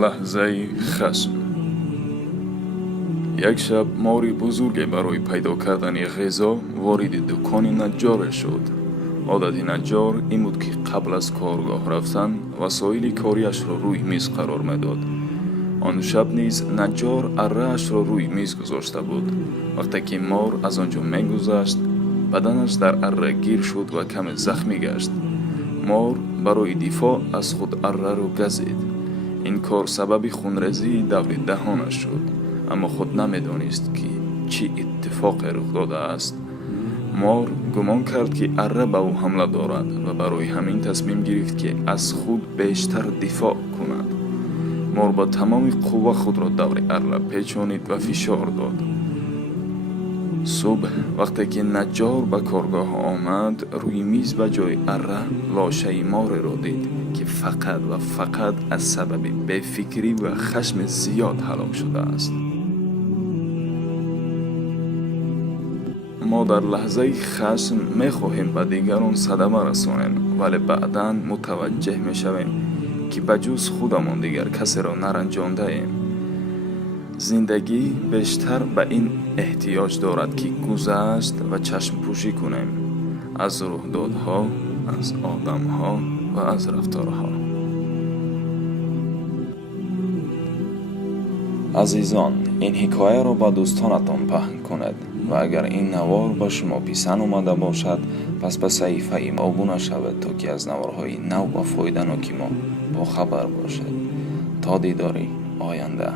لحظه خشم. یک شب ماری بزرگی برای پیدا کردن غذا وارد دکان نجار شد. عادت نجار این بود که قبل از کارگاه رفتن وسایل کاریش را روی میز قرار میداد. آن شب نیز نجار اره‌اش را روی میز گذاشته بود. وقتی که مار از آنجا میگذشت بدنش در اره گیر شد و کم زخمی گشت. مار برای دفاع از خود اره را گزید. این کار سبب خونریزی دور دهانش شد، اما خود نمیدانست که چی اتفاق رخ داده است. مار گمان کرد که اره به او حمله دارد و برای همین تصمیم گرفت که از خود بیشتر دفاع کند. مار با تمام قوه خود را دور اره پیچانید و فشار داد. صبح وقتی که نجار به کارگاه آمد، روی میز به جای اره لاشه مار را دید که فقط از سبب بی‌فکری و خشم زیاد هلاک شده است. ما در لحظه خشم میخواهیم به دیگران صدمه رسانیم، ولی بعداً متوجه میشویم که بجز خودمان دیگر کسی را نرنجانده ایم. زندگی بیشتر به این احتیاج دارد که گذشت و چشم پوشی کنیم از رویدادها، از آدمها و از رفتارها. عزیزان، این حکایه را با دوستانتان پهن کنید و اگر این نوار با شما پسند آمده باشد پس به صحیفه ما ابونه شوید تا که از نوارهای نو و فایده‌ناک ما با خبر باشد. تا دیداری آینده.